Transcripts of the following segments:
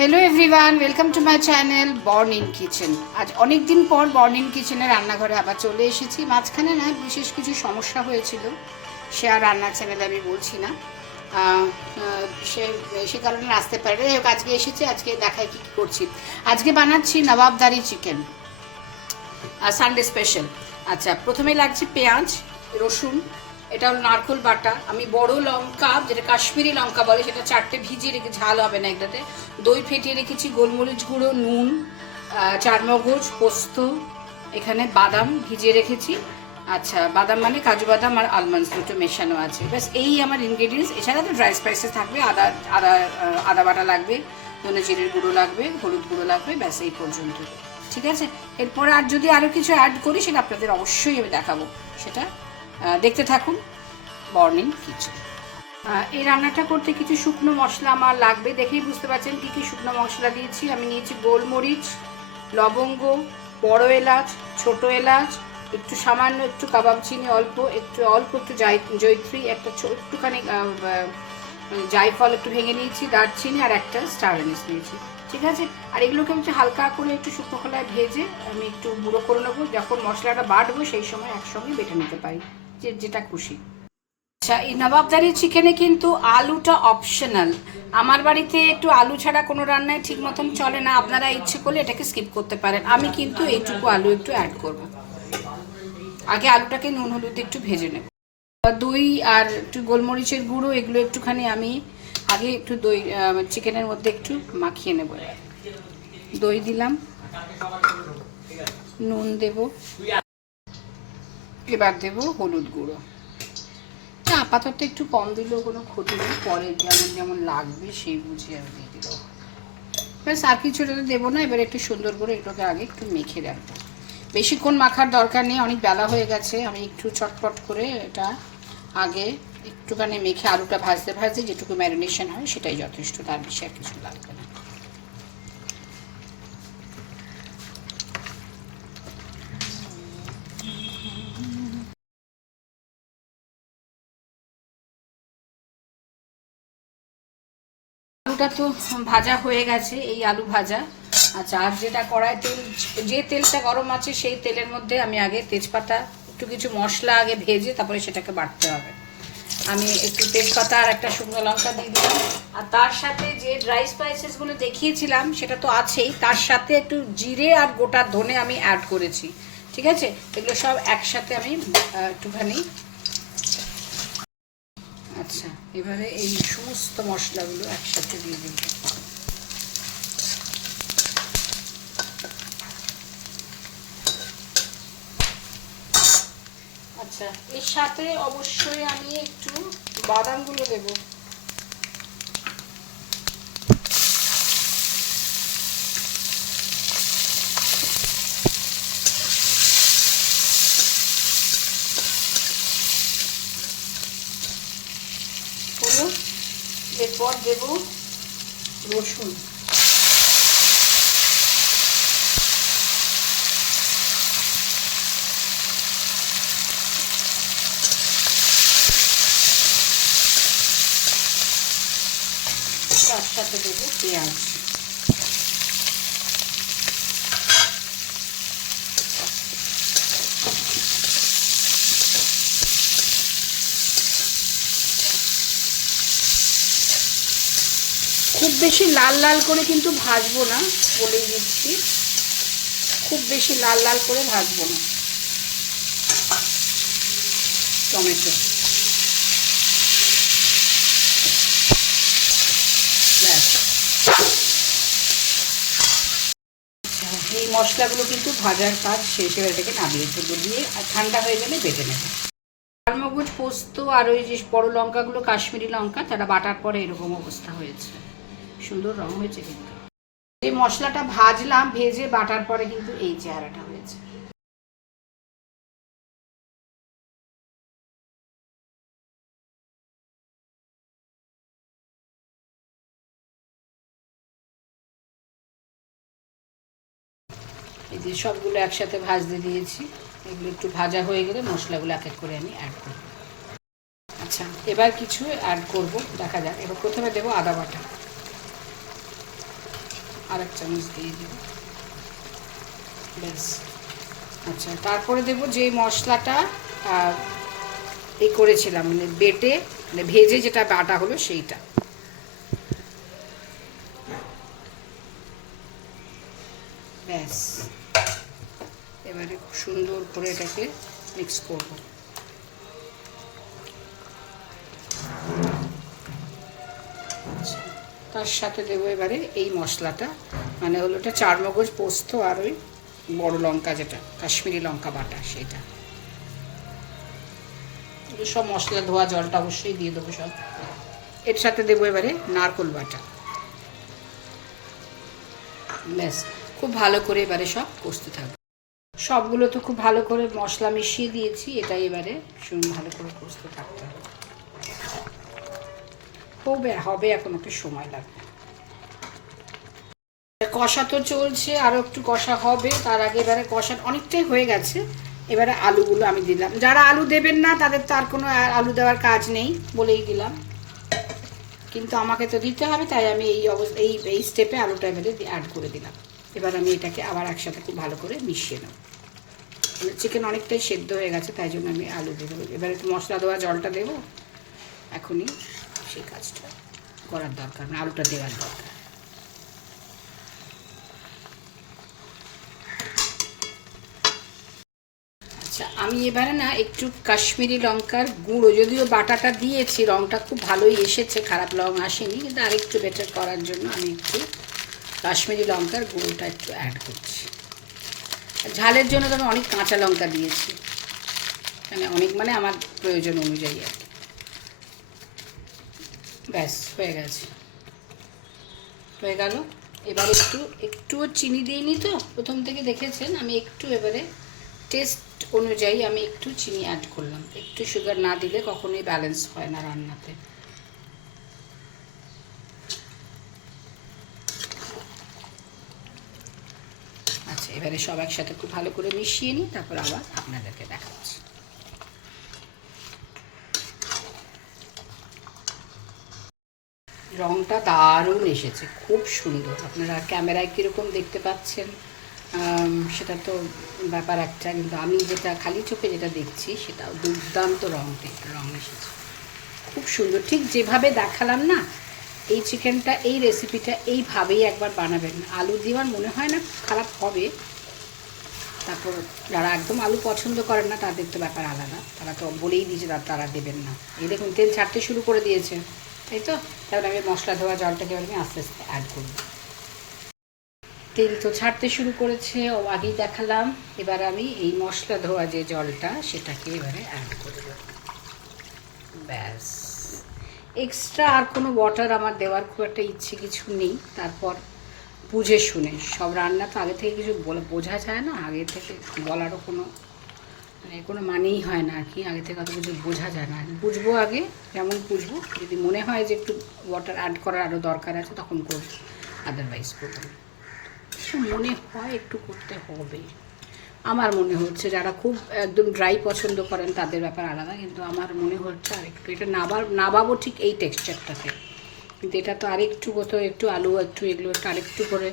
Hello everyone, welcome to my channel born in kitchen. আজ অনেক দিন পর বর্ন ইন কিচেনের রান্নাঘরে আবার চলে এসেছি। মাঝখানে না বিশেষ কিছু সমস্যা হয়েছিল, সে আর রান্নার চ্যানেলে আমি বলছি না। সে সে কারণে আসতে পারে। আজকে এসেছি, আজকে দেখাই কী কী করছি। আজকে বানাচ্ছি নবাবদারি চিকেন, সানডে স্পেশাল। আচ্ছা, প্রথমে লাগছে পেঁয়াজ, রসুন, এটা হলো নারকোল বাটা। আমি বড় লঙ্কা, যেটা কাশ্মীরি লঙ্কা বলে, সেটা 4টে ভিজিয়ে রেখে, ঝাল হবে না এটাতে। দই ফেটিয়ে রেখেছি, গোলমরিচ গুঁড়ো, নুন, চারমগজ, পোস্ত, এখানে বাদাম ভিজিয়ে রেখেছি। আচ্ছা, বাদাম মানে কাজু বাদাম আর আলমন্ডস দুটো মেশানো আছে। ব্যাস এই আমার ইনগ্রেডিয়েন্টস। এছাড়া তো ড্রাই স্পাইসেস থাকবে, আদা আদা আদা বাটা লাগবে, ধনে জিরের গুঁড়ো লাগবে, হলুদ গুঁড়ো লাগবে, ব্যাস এই পর্যন্ত। ঠিক আছে, এরপরে আর যদি আরও কিছু অ্যাড করি সেটা আপনাদের অবশ্যই আমি দেখাবো। সেটা দেখতে থাকুন বর্ন ইন কিচেন। এই রান্নাটা করতে কিছু শুকনো মশলা আমার লাগবে। দেখেই বুঝতে পারছেন কী কী শুকনো মশলা দিয়েছি। আমি নিয়েছি গোলমরিচ, লবঙ্গ, বড় এলাচ, ছোট এলাচ, একটু সামান্য একটু কাবাব চিনি, অল্প একটু জয়ত্রী, একটুখানি জায়ফল একটু ভেঙে নিয়েছি, দারচিনি আর একটা স্টার অ্যানিস নিয়েছি। ঠিক আছে, আর এগুলোকে একটু হালকা করে একটু শুকনো খোলায় ভেজে আমি একটু গুঁড়ো করে নেবো। যখন মশলাটা বাটবো সেই সময় একসঙ্গে বেটে নিতে পারি, যেটা খুশি। আচ্ছা, এই নবাবদারি চিকেনে কিন্তু আলুটা অপশনাল। আমার বাড়িতে একটু আলু ছাড়া কোনো রান্নায় ঠিক মতন চলে না। আপনারা ইচ্ছে করলে এটাকে স্কিপ করতে পারেন। আমি কিন্তু এইটুকু আলু একটু অ্যাড করব। আগে আলুটাকে নুন হলুদ একটু ভেজে নেব। দই আর একটু গোলমরিচের গুঁড়ো, এগুলো একটুখানি আমি আগে একটু দই চিকেনের মধ্যে একটু মাখিয়ে নেব। দই দিলাম, নুন দেব, এবার দেব হলুদ গুঁড়ো। আপাতত একটু কম দিলেও কোনো ক্ষতি নেই, পরে যেমন যেমন লাগবে সেই বুঝে আমি দিয়ে দিল। ব্যাস, আর কিছুটা দেবো না। এবার একটু সুন্দর করে এটাকে আগে একটু মেখে রাখবো। বেশিক্ষণ মাখার দরকার নেই, অনেক বেলা হয়ে গেছে। আমি একটু চটপট করে এটা আগে একটুখানি মেখে আলুটা ভাজতে ভাজতে যেটুকু ম্যারিনেশন হয় সেটাই যথেষ্ট, তার বেশি আর কিছু লাগবে না। আলুটা তো ভাজা হয়ে গেছে, এই আলু ভাজা। আচ্ছা, আর যেটা কড়ায় তেল, যে তেলটা গরম আছে সেই তেলের মধ্যে আমি আগে তেজপাতা, একটু কিছু মশলা আগে ভেজে তারপরে সেটাকে বাটতে হবে। আমি একটু তেজপাতা আর একটা শুকনো লঙ্কা দিয়ে দিলাম। আর তার সাথে যে ড্রাই স্পাইসেসগুলো দেখিয়েছিলাম সেটা তো আছেই, তার সাথে একটু জিরে আর গোটা ধনে আমি অ্যাড করেছি। ঠিক আছে, এগুলো সব একসাথে আমি একটুখানি। আচ্ছা, এবারে এই সমস্ত মশলাগুলো একসাথে দিয়ে দিই। আচ্ছা, এর সাথে অবশ্যই আমি একটু বাদামগুলো দেব। হলো, এরপর দেব রসুন। তার সাথে দেবো পেঁয়াজ। খুব বেশি লাল লাল করে কিন্তু ভাজবো না, বলেই দিচ্ছি। খুব বেশি লাল লাল করে ভাজবো না। টমেটো, এই মশলাগুলো কিন্তু ভাজার কাজ শেষ। এবার এটাকে নামিয়ে ফেলবো, দিয়ে আর ঠান্ডা হয়ে গেলে বেটে নেব। চারমগজ, পোস্ত আর ওই যে বড় লঙ্কাগুলো কাশ্মীরি লঙ্কা, তারা বাটার পরে এরকম অবস্থা হয়েছে। সুন্দর রং হয়েছে কিন্তু। যে মশলাটা ভাজলাম, ভেজে বাটার পরে কিন্তু এই চেহারাটা হয়েছে। এই যে সবগুলো একসাথে ভাজতে দিয়েছি। এগুলো একটু ভাজা হয়ে গেলে মশলাগুলো এক এক করে আমি অ্যাড করব। আচ্ছা, এবার কিছু অ্যাড করব, দেখা যাক। এবার প্রথমে দেবো আদা বাটা। আর এক চামচ দিয়ে দেব। ব্যাস। আচ্ছা, তারপরে দেবো যে মশলাটা এই করেছিলাম, মানে বেটে মানে ভেজে যেটা বাটা হলো সেইটা। ব্যাস, এবারে খুব সুন্দর করে এটাকে মিক্স করব। আচ্ছা, তার সাথে দেবো এবারে এই মশলাটা, মানে হলো এটা চারমগজ, পোস্ত আর ওই বড় লঙ্কা, যেটা কাশ্মীরি লঙ্কা বাটা, সেটা। সব মশলা ধোয়া জলটা অবশ্যই দিয়ে দেবো সব। এর সাথে দেবো এবারে নারকোল বাটা। ব্যাস, খুব ভালো করে এবারে সব কষতে থাকবে। সবগুলো তো খুব ভালো করে মশলা মিশিয়ে দিয়েছি, এটাই এবারে ভালো করে কষতে থাকতে হবে। হবে এখন একটু সময় লাগবে। কষা তো চলছে, আরও একটু কষা হবে। তার আগে এবারে কষা অনেকটাই হয়ে গেছে। এবারে আলুগুলো আমি দিলাম। যারা আলু দেবেন না তাদের তো আর কোনো আলু দেওয়ার কাজ নেই, বলেই দিলাম। কিন্তু আমাকে তো দিতে হবে, তাই আমি এই স্টেপে আলুটা এবারে অ্যাড করে দিলাম। এবার আমি এটাকে আবার একসাথে খুব ভালো করে মিশিয়ে নেব। চিকেন অনেকটাই সেদ্ধ হয়ে গেছে, তাই জন্য আমি আলু দিয়ে দেবো। এবার একটু মশলা দেওয়া জলটা দেবো, এখনই সেই কাজটা করার দরকার, মানে আলুটা দেওয়ার দরকার। আচ্ছা, আমি এবারে না একটু কাশ্মীরি লঙ্কার গুঁড়ো, যদিও বাটাটা দিয়েছি, রঙটা খুব ভালোই এসেছে, খারাপ রঙ আসেনি, কিন্তু আরেকটু বেটার করার জন্য আমি একটু কাশ্মীরি লঙ্কার গুঁড়োটা একটু অ্যাড করছি। ঝালের জন্য তো আমি অনেক কাঁচা লঙ্কা দিয়েছি, মানে আমার প্রয়োজন অনুযায়ী আর কি। ব্যাস, হয়ে গেছে, হয়ে গেল। এবার একটুও চিনি দিইনি তো, প্রথম থেকে দেখেছেন আমি একটু এবারে টেস্ট অনুযায়ী আমি একটু চিনি অ্যাড করলাম। একটু সুগার না দিলে কখনোই ব্যালেন্স হয় না রান্নাতে। আচ্ছা, এবারে সব একসাথে খুব ভালো করে মিশিয়ে নিই, তারপর আবার আপনাদেরকে দেখাচ্ছি। রঙটা দারুণ এসেছে, খুব সুন্দর। আপনারা ক্যামেরায় কীরকম দেখতে পাচ্ছেন সেটা তো ব্যাপার একটা, কিন্তু আমি যেটা খালি চোখে যেটা দেখছি সেটা দুর্দান্ত রঙ এসেছে, খুব সুন্দর। ঠিক যেভাবে দেখালাম না, এই চিকেনটা, এই রেসিপিটা এইভাবেই একবার বানাবেন। আলু দেওয়ার মনে হয় না খারাপ হবে। তারপর যারা একদম আলু পছন্দ করেন না তাদের তো ব্যাপার আলাদা, তারা তো বলেই দিয়েছে তারা দেবেন না। এই দেখুন তেল ছাড়তে শুরু করে দিয়েছে, তাই তো। তারপরে আমি মশলা ধোয়া জলটাকে আমি আস্তে আস্তে অ্যাড করব। তেল তো ছাড়তে শুরু করেছে, ও আগেই দেখালাম। এবার আমি এই মশলা ধোয়া যে জলটা সেটাকে এবারে অ্যাড করে দেব। ব্যাস, এক্সট্রা আর কোনো ওয়াটার আমার দেওয়ার খুব একটা ইচ্ছে কিছু নেই। তারপর বুঝে শুনে, সব রান্না তো আগে থেকে কিছু বোঝা যায় না, আগে থেকে বলারও কোনো মানেই হয় না আর কি। আগে থেকে অত কিছু বোঝা যায় না, বুঝবো আগে, যেমন বুঝবো। যদি মনে হয় যে একটু ওয়াটার অ্যাড করার আরও দরকার আছে তখন করবো, আদারওয়াইজ করবো না। মনে হয় একটু করতে হবে, আমার মনে হচ্ছে। যারা খুব একদম ড্রাই পছন্দ করেন তাদের ব্যাপার আলাদা, কিন্তু আমার মনে হচ্ছে আর একটু এটা নাবাবো ঠিক এই টেক্সচারটাতে, কিন্তু এটা তো আরেকটু কোথাও একটু আলু একটু এগুলো একটু আরেকটু করে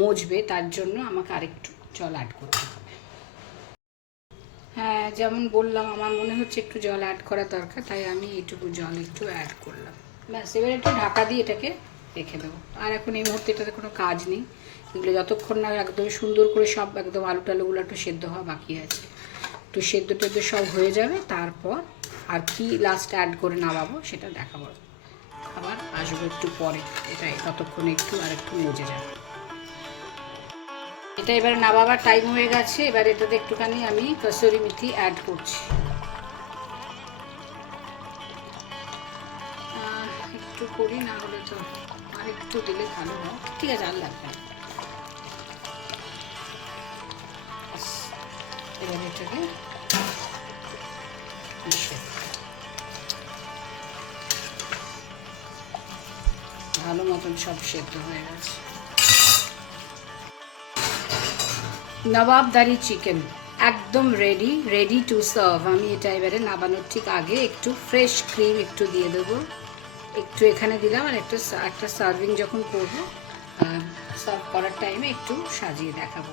মজবে, তার জন্য আমাকে আরেকটু জল অ্যাড করতে হবে। হ্যাঁ, যেমন বললাম আমার মনে হচ্ছে একটু জল অ্যাড করা দরকার, তাই আমি এইটুকু জল একটু অ্যাড করলাম। ব্যাস, এবার একটু ঢাকা দিয়ে এটাকে রেখে দেবো। আর এখন এই মুহূর্তে এটাতে কোনো কাজ নেই, এগুলো যতক্ষণ না একদম সুন্দর করে সব একদম আলু টালুগুলো একটু সেদ্ধ হওয়া বাকি আছে, একটু সেদ্ধ টেদ্ধ সব হয়ে যাবে, তারপর আর কি লাস্ট অ্যাড করে নামাবো সেটা দেখাবো, আবার আসবো একটু পরে। এটাই ততক্ষণে একটু আর একটু মজে যাবে। এটা এবারে নামাবার টাইম হয়ে গেছে। এবার এটাতে একটুখানি আমি কসুরি মেথি অ্যাড করছি, একটু করি, না হলে তো আর একটু দিলে ভালো হয়। ঠিক আছে, আর লাগবে না। এবার এটাকে ভালো মতন সব সেদ্ধ হয়ে গেছে। নবাবদারি চিকেন একদম রেডি টু সার্ভ। আমি এটা এবারে নামানোর ঠিক আগে একটু ফ্রেশ ক্রিম একটু দিয়ে দেবো, একটু এখানে দিলাম, আর একটা সার্ভিং যখন করবো সার্ভ করার টাইমে একটু সাজিয়ে দেখাবো।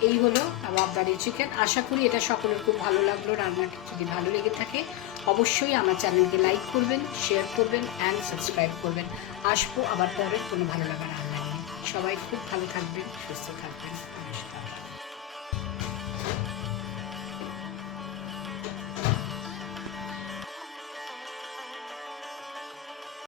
এই হলো কাবাব বাড়ি চিকেন। আশা করি এটা সকলের খুব ভালো লাগলো। রান্নাটি যদি ভালো লেগে থাকে অবশ্যই আমার চ্যানেলকে লাইক করবেন, শেয়ার করবেন অ্যান্ড সাবস্ক্রাইব করবেন। আসবো আবার পরের কোনো ভালো লাগা রান্না নিয়ে। সবাই খুব ভালো থাকবেন, সুস্থ থাকবেন। নমস্কার।